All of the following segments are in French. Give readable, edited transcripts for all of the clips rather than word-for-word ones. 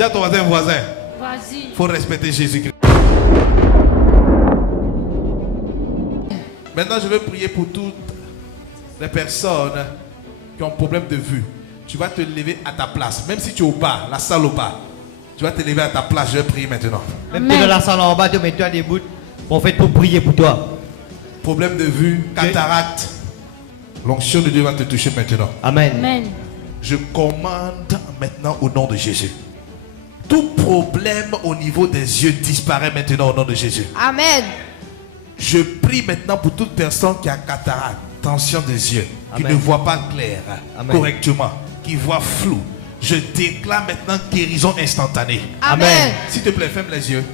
Dis à ton voisin, Vas-y. il faut respecter Jésus-Christ. Maintenant, je vais prier pour toutes les personnes qui ont un problème de vue. Tu vas te lever à ta place. Même si tu es au bas, la salle au bas. Tu vas te lever à ta place. Je vais prier maintenant. Même si dans la salle en bas, tu mets-toi debout. Prophète, pour prier pour toi. Problème de vue, cataracte. L'onction de Dieu va te toucher maintenant. Amen. Amen. Je commande maintenant au nom de Jésus. Tout problème au niveau des yeux disparaît maintenant au nom de Jésus. Amen. Je prie maintenant pour toute personne qui a cataracte, tension des yeux, qui Amen. ne voit pas clair, Amen. correctement, qui voit flou. Je déclare maintenant guérison instantanée. Amen. S'il te plaît, ferme les yeux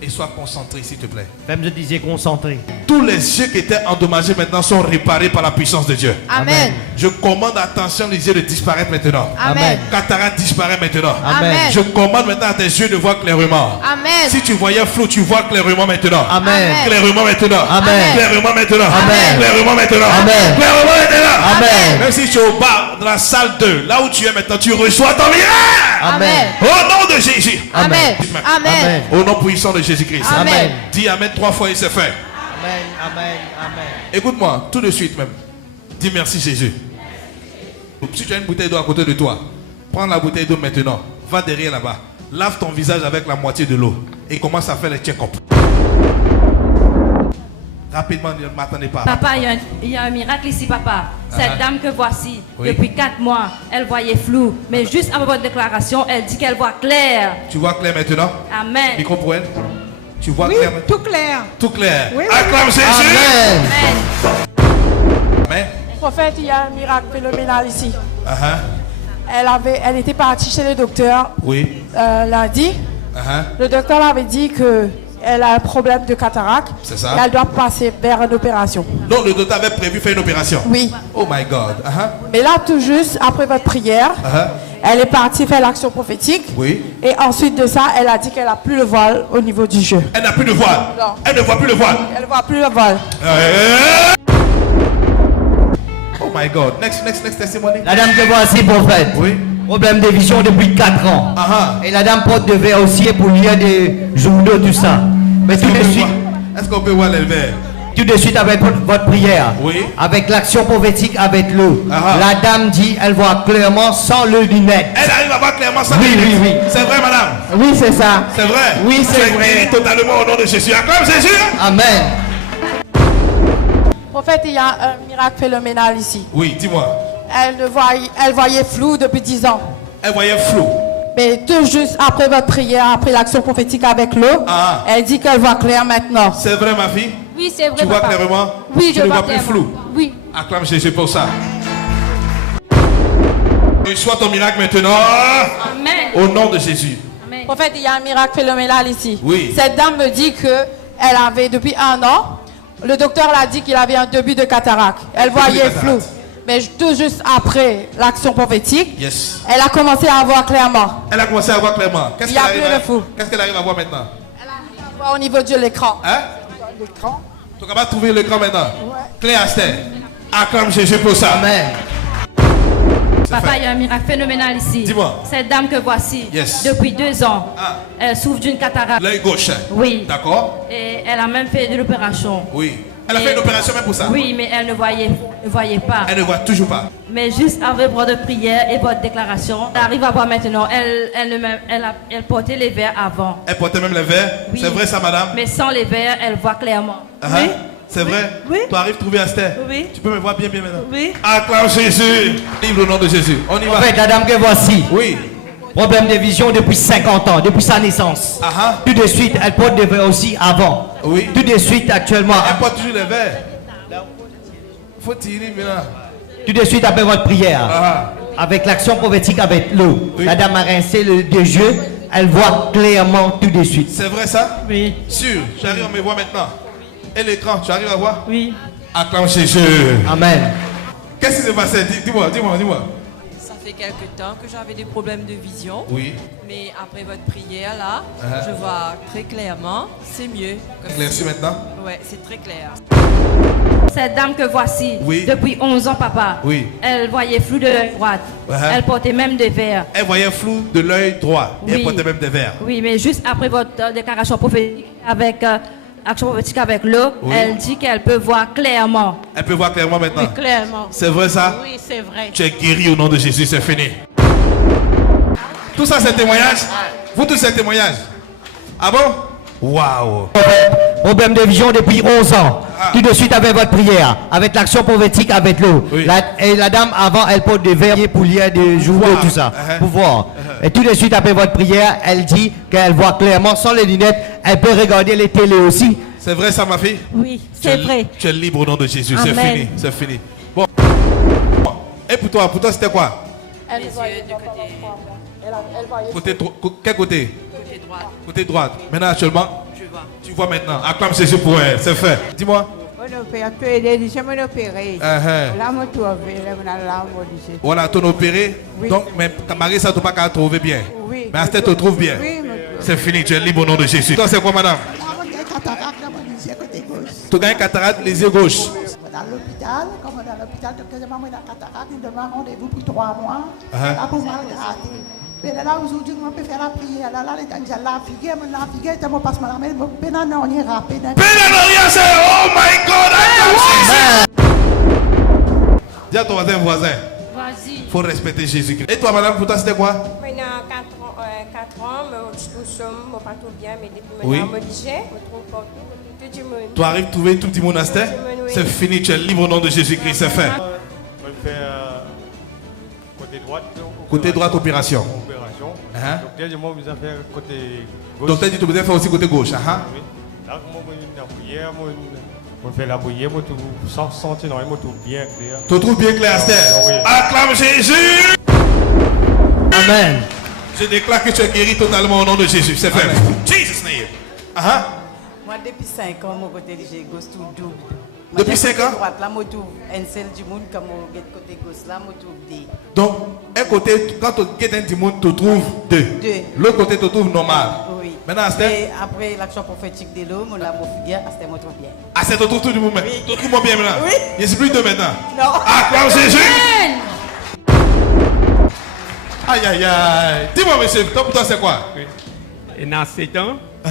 et sois concentré, s'il te plaît. Même je disais concentré. Tous les yeux qui étaient endommagés maintenant sont réparés par la puissance de Dieu. Amen. Je commande, attention, les yeux de disparaître maintenant. Amen. Cataracte disparaît maintenant. Amen. Je commande maintenant à tes yeux de voir clairement. Amen. Si tu voyais flou, tu vois clairement maintenant. Amen. Clairement maintenant. Amen. Clairement maintenant. Amen. Clairement maintenant. Amen. Clairement maintenant. Amen. Même si tu es au bas, dans la salle 2, là où tu es maintenant, tu reçois ton miracle. Amen. Au nom de Jésus. Amen. Amen. Au nom puissant de Jésus-Christ. Amen. Dis Amen 3 fois et c'est fait. Amen. Amen. Amen. Écoute-moi, tout de suite même. Dis merci Jésus. Si tu as une bouteille d'eau à côté de toi, prends la bouteille d'eau maintenant. Va derrière là-bas. Lave ton visage avec la moitié de l'eau. Et commence à faire les check-up. Rapidement, ne m'attendez pas. Papa, il y a un miracle ici, papa. Cette dame que voici, Oui. depuis 4 mois, elle voyait flou. Mais juste après votre déclaration, elle dit qu'elle voit clair. Tu vois clair maintenant? Amen. Micro pour elle. Tu vois Oui, clair maintenant? tout clair. Tout clair. Oui, oui, Acclame Jésus. Amen. Amen. Amen. Prophète, il y a un miracle phénoménal ici. Uh-huh. Elle était partie chez le docteur Oui. lundi. Uh-huh. Le docteur avait dit que elle a un problème de cataracte. C'est ça. Et elle doit passer vers une opération. Donc le docteur avait prévu faire une opération. Oui. Oh my God. Uh-huh. Mais là, tout juste après votre prière, Uh-huh. elle est partie faire l'action prophétique. Oui. Et ensuite de ça, elle a dit qu'elle n'a plus le voile au niveau du jeu. Elle n'a plus de voile. Non. Elle ne voit plus le voile. Elle ne voit plus le voile. Oh my God. Next testimony. La dame que voici, prophète. Oui. Problème de vision depuis 4 ans. Uh-huh. Et la dame porte de verre aussi pour lire des journaux, tout ça. Mais tout de suite, Est-ce qu'on peut voir les verres? tout de suite avec votre prière, Oui. avec l'action prophétique, avec l'eau, Ah. la dame dit, elle voit clairement sans le lunette. Elle arrive à voir clairement ça. Oui, oui, oui. C'est vrai, madame. Oui, c'est ça. C'est vrai. Oui, c'est Tu es vrai. guérie totalement au nom de Jésus. Acclame Jésus. Amen. Prophète, il y a un miracle phénoménal ici. Oui, dis-moi. Elle voyait flou depuis 10 ans. Elle voyait flou. Mais tout juste après votre prière, après l'action prophétique avec l'eau, Ah. elle dit qu'elle voit clair maintenant. C'est vrai, ma fille? Oui, c'est vrai, Tu vois papa. clairement? Oui, Tu je ne vois vois plus clairement. flou. Oui. Acclame Jésus pour ça. Reçois ton miracle maintenant. Amen. Au nom de Jésus. Amen. Prophète, il y a un miracle phénoménal ici. Oui. Cette dame me dit qu'elle avait depuis 1 an, le docteur l'a dit qu'il avait un début de cataracte. Elle voyait cataracte. flou. Mais tout juste après l'action prophétique, Yes. elle a commencé à voir clairement. Elle a commencé à voir clairement. Il y a plus de flou. Qu'est-ce qu'elle arrive à voir maintenant? Elle arrive à voir au niveau de l'écran. Hein? L'écran. Tu vas trouver l'écran maintenant. Claire Aster. Acclame Jésus pour ça. Amen. Papa, il y a un miracle phénoménal ici. Dis-moi. Cette dame que voici, Yes. depuis 2 ans, Ah. elle souffre d'une cataracte. L'œil gauche. Oui. D'accord? Et elle a même fait de l'opération. Oui. Elle a fait une opération même pour ça? Oui, mais elle ne voyait pas. Elle ne voit toujours pas. Mais juste avec votre prière et votre déclaration, elle arrive à voir maintenant. Elle portait les verres avant. Elle portait même les verres. Oui. C'est vrai ça, madame? Mais sans les verres, elle voit clairement. Oui. C'est vrai? Oui. Tu arrives à trouver Aster? Oui. Tu peux me voir bien maintenant? Oui. Acclame Jésus. Livre au nom de Jésus. On y va. Prophète, la dame que voici, Oui. problème de vision depuis 50 ans, depuis sa naissance. Ah. Tout de suite, elle porte de verre aussi avant. Oui. Tout de suite, actuellement, Elle porte toujours les verres. Faut tirer maintenant. tout de suite après votre prière, Ah. avec l'action prophétique avec l'eau, Oui. la dame a rincé le deux yeux, elle voit clairement tout de suite. C'est vrai ça? Oui. Sûr. J'arrive à me voir maintenant. Et l'écran, tu arrives à voir? Oui. Acclame Jésus. Amen. Qu'est-ce qui s'est passé? Dis-moi. Ça fait quelque temps que j'avais des problèmes de vision, Oui. mais après votre prière là, Uh-huh. je vois très clairement, c'est mieux. Éclairci maintenant? Ouais, c'est très clair. Cette dame que voici, Oui. depuis 11 ans, papa, Oui. elle voyait flou de l'œil droit. Uh-huh. Elle portait même des verres. Elle voyait flou de l'œil droit. Et elle Oui. portait même des verres. Oui, mais juste après votre déclaration prophétique avec, action prophétique avec l'eau, Oui. elle dit qu'elle peut voir clairement. Elle peut voir clairement maintenant. Clairement. C'est vrai ça? Oui, c'est vrai. Tu es guéri au nom de Jésus, c'est fini. Tout ça, c'est témoignage? Vous tous, c'est témoignage? Ah bon? Waouh! Problème de vision depuis 11 ans. Ah. Tout de suite avec votre prière, avec l'action prophétique, avec l'eau. Oui. Et la dame avant, elle porte des verres pour lire des journaux, Voir. tout ça, Uh-huh. pour voir. Et tout de suite après votre prière, elle dit qu'elle voit clairement sans les lunettes. Elle peut regarder les télés aussi. C'est vrai ça, ma fille? Oui, Tu c'est es- vrai. Tu es libre au nom de Jésus, c'est Amen. fini, c'est fini. Bon. Et pour toi c'était quoi? Les yeux du côté, Quel côté? côté droit, Côté droite. Maintenant, actuellement, je vois. tu vois maintenant. Acclame Jésus pour elle, c'est fait. Dis-moi. Mon opérateur, il est déjà mon opéré. Uh-huh. Là, mon trouvé, là, mon dit. Voilà, ton opéré. Oui. Donc, mais Marie, ça ne pas qu'à trouver bien. Oui. Mais Astère te trouve bien. Oui, mon C'est fini, tu es libre au nom de Jésus. Toi, c'est quoi, madame? Tu gagnes cataracte, les yeux gauches. Dans l'hôpital, comme dans l'hôpital, docteur m'a mis la cataracte, il donne un rendez-vous pour 3 mois. Uh-huh. Là, pour me regarder. Mais là, aujourd'hui, on peut faire la prière. Là, les gens disent la figure, je passe ma main, mais non, on ira. C'est oh my God, acclame Jésus. Dis à ton voisin, Vas-y. il faut respecter Jésus-Christ. Et toi, madame, pour toi, c'était quoi? Maintenant, 4 ans, mais nous sommes pas tout bien, mais depuis Oui. maintenant, je trouve partout, tout le monde. Tu arrives à trouver tout le monde Astère? Oui. C'est fini, tu es libre au nom de Jésus-Christ, c'est fait. On fait côté droite. Côté droite, opération. Opération. Hein? Docteur, moi, vous avez fait côté gauche. Docteur dit que tu peux faire aussi côté gauche. Hein? Oui. Là, moi, la prière, on fait la prière, moi, tout sans sentir, non, moi, tout bien clair. Tu trouves bien clair, Astère? Oui. Acclame Jésus! Amen. Je déclare que tu es guéri totalement au nom de Jésus. C'est fait. Jesus name. Ah, Moi, depuis 5 ans, mon côté j'ai gauche tout double. Depuis 5 ans? Droite, là, moi, tout un seul du monde, comme mon côté gauche, là, moi, tout des. donc, un côté, quand tu guettes un démon, tu trouves deux. Deux. L'autre côté, tu trouves normal. Oui. Maintenant, Astère, Et après l'action prophétique de l'eau, mon amour figure, c'était moi trop bien. Astère, tu trouves tout du monde. Oui. Tu trouves bien maintenant. Oui. Il n'y a plus deux maintenant. Non. Acclame Jésus! Aïe, aïe, aïe. Dis-moi, monsieur, toi, pour toi, c'est quoi? Et dans 7 ans, Ah,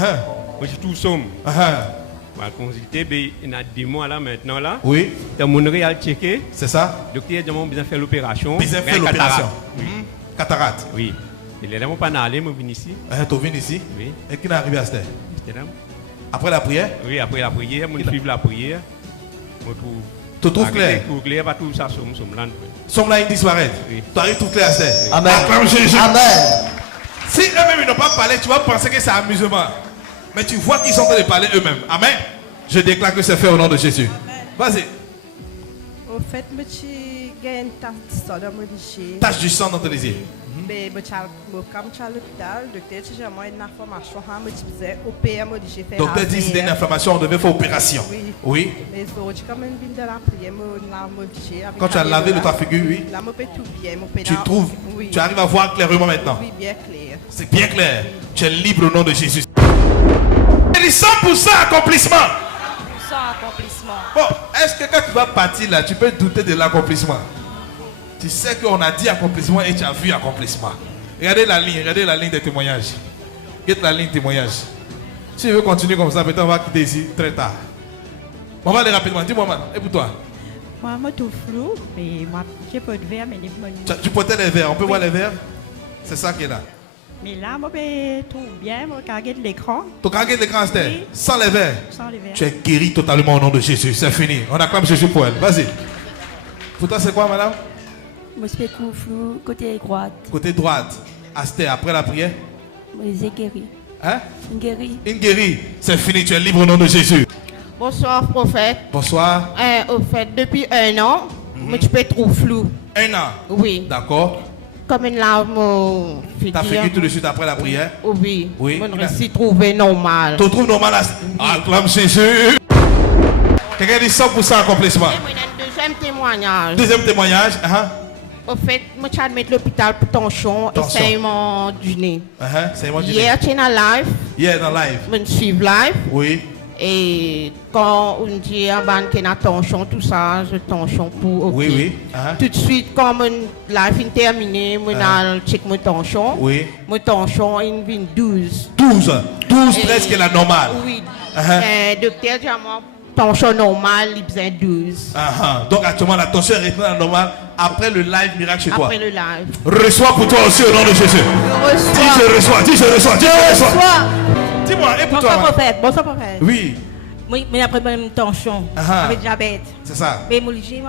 moi, je suis tout somme. ah. On va consulter, mais il y a 2 mois là, maintenant là. Oui, Dans mon réel checké, c'est ça. le docteur a besoin de faire l'opération. Ils ont fait Mais l'opération. cataracte. Oui. Cataracte. Oui. Il est là, mon pas aller, moi, venu ici. Tu viens ici. Oui. Et qui est arrivé à Astère? J'étais là. Après la prière, Oui, après la prière, moi, je suis la prière. Moi, tu trouves clair. Tout clair, pas tout ça, somme là. Somme là, il disparaît. Oui. Tu arrives tout clair, Astère. Amen. Acclame Jésus. Amen. Si eux-mêmes ils n'ont pas parlé, tu vas penser que c'est amusement. Mais tu vois qu'ils sont en train de parler eux-mêmes. Amen. Je déclare que c'est fait au nom de Jésus. Vas-y. Au fait, je gagne une tasse dans mon lycée. Tache du sang dans tes yeux. Mais comme je suis à l'hôpital, le docteur dit que j'ai une information. Je disais, au PM, je fait. Docteur dit que c'était une inflammation, on devait faire opération. Oui. Oui. Mais je quand même bien de la prière, je Quand tu as lavé de ta figure, oui. Là, je peux tout bien. Tu trouves, Oui. tu arrives à voir clairement maintenant. Oui, bien clair. C'est bien clair. Tu es libre au nom de Jésus. Il dit 100% accomplissement. Sans accomplissement. Bon, est-ce que quand tu vas partir là, tu peux douter de l'accomplissement? Tu sais qu'on a dit accomplissement et tu as vu accomplissement. Regardez la ligne des témoignages. Regarde la ligne témoignage. Si tu veux continuer comme ça, peut-être on va quitter ici très tard. On va aller rapidement. Dis-moi, man, et pour toi? Moi, je suis tout flou, mais moi, j'ai pas de verre, mais Tu portais les verres, on peut voir les verres? C'est ça qui est là. Mais là, je suis tout bien, je regarde l'écran Tu regardes l'écran, Esther, Oui. sans les verres. sans les verres. Tu es guéri totalement au nom de Jésus. C'est fini. On acclame Jésus pour elle. Vas-y. Pour toi, c'est quoi, madame? Moi, je fais coup flou, côté droite, Côté droite. Esther, après la prière. moi, j'ai guéri. Hein? Guéri. Une guérie. C'est fini. Tu es libre au nom de Jésus. Bonsoir, prophète. Bonsoir. Au fait, depuis 1 an, je peux trop flou. 1 an. Oui. D'accord. Comme une larme T'as fini tout de suite après la prière. Oui. Oui. Je me suis trouvé normal. Tu trouves normal à... Acclame Jésus. Quelqu'un dit 100% accomplissement. Et moi, un deuxième témoignage. Deuxième témoignage. Au fait, moi, je admets l'hôpital pour tension et Tension. saignement du nez. C'est moi qui Hier, tu es en live. Hier dans live. Je me suis live. Oui. Et quand on dit un ban qui a tension, tout ça, je tension pour. OK. Oui, oui. Tout de suite, quand la fin terminée, on a check mon tension. Oui. Mon tension, il vient 12. 12 presque la normale. Oui. Docteur dit à moi, tension normale, il besoin 12. Donc actuellement, la tension est restée à la normale après le live miracle chez toi. Après le live. Reçois pour toi aussi au nom de Jésus. Dis je reçois, dis je reçois, dis je reçois. Dis-moi, et pour toi. Bonsoir, prophète. Oui. Mais après, une tension, avec diabète. C'est ça. Mais mon léger,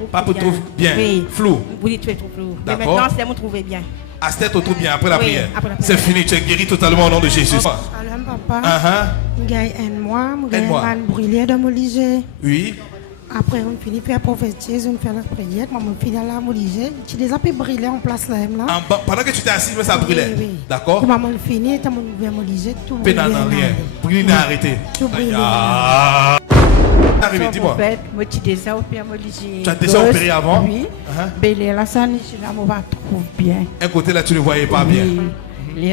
je Pas pour trouver bien. Oui. Flou. Oui, tu es trop flou. Mais D'accord. maintenant, c'est me trouver bien. À cette tête, on trouve bien après la Oui, prière. après la C'est prière. fini, tu es guéri totalement au nom de Jésus. Salam papa. Aidez-moi. Man brûlé de mon léger. Oui. Après, on finit faire prophétiser, on fait la prière, on finit là, mon léger. Tu déjà pu brûler en place là. Pendant que tu t'es assis, mais ça brûlait. Oui. D'accord. Quand maman finit, tu as mon léger, tout Pénal en rien. Brûler n'a arrêté. Tout brûlé. Arrivé, dis-moi. Moi, tu déjà opéré mon léger. Tu as déjà opéré avant? Oui. Mais là, ça, on va trouver bien. Un côté là, tu ne voyais pas bien.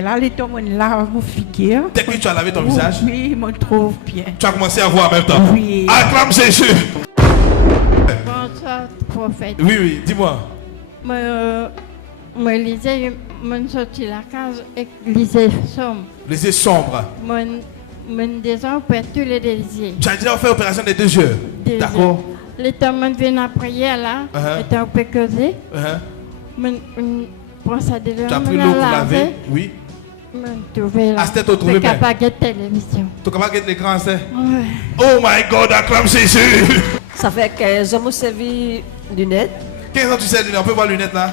Là, les tombes là, mon figure. Dès que tu as lavé ton visage? Oui, je me trouve bien. Tu as commencé à voir en même temps? Oui. Acclame Jésus. Bonsoir, prophète. Oui, oui, dis-moi. Moi, lisais, mon sorti la case et lisais sombre. Les yeux sombres. Mon déjà opéré tous les deux yeux. Tu as déjà fait l'opération des 2 yeux? D'accord. Le temps où je viens à prière là, le temps où je causer, je prends ça de l'eau. Tu as pris l'eau pour laver? Oui. Je trouvé là. À cette tête, tu trouvé bien? Je suis capable de télévision. Tu es capable de l'écran, c'est? Ouais. Oh my God, acclame Jésus. Ça fait 15 ans que je servi lunettes. 15 ans, tu sais, on peut voir les lunettes là?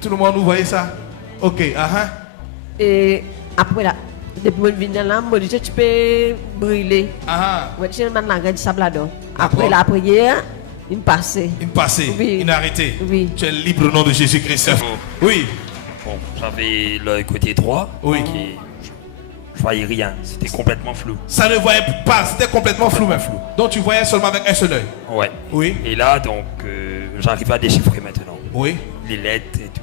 Tout le monde, vous voyez ça? Ok, Et après là, depuis que je viens là, je dis tu peux brûler. Je suis dans la grande sable là-dedans. Après la prière, il me passait. Il me passait, Oui. il m'a arrêté. Oui. Tu es libre au nom de Jésus-Christ. Oui. Bon, j'avais le côté droit. Oui. Je voyais rien, c'était complètement flou. Ça ne voyait pas, c'était complètement flou, mais flou. Donc tu voyais seulement avec un seul œil. Ouais. Oui. Et là, donc, j'arrive à déchiffrer maintenant. Oui. Les lettres et tout.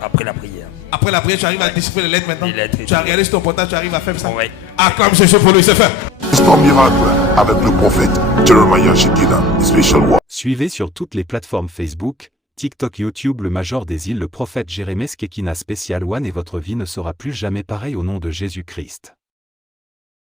Après la prière. Après la prière, tu arrives à déchiffrer les lettres maintenant. Les lettres et tu as tout. regardé sur ton portable, tu arrives à faire ça. Ouais. Acclame Jésus pour lui, c'est fait. C'est un miracle avec le prophète Jeremiah Shekina, Special One. Suivez sur toutes les plateformes Facebook, TikTok, YouTube le Major des îles, le prophète Jérémie Skekina Special One et votre vie ne sera plus jamais pareille au nom de Jésus-Christ.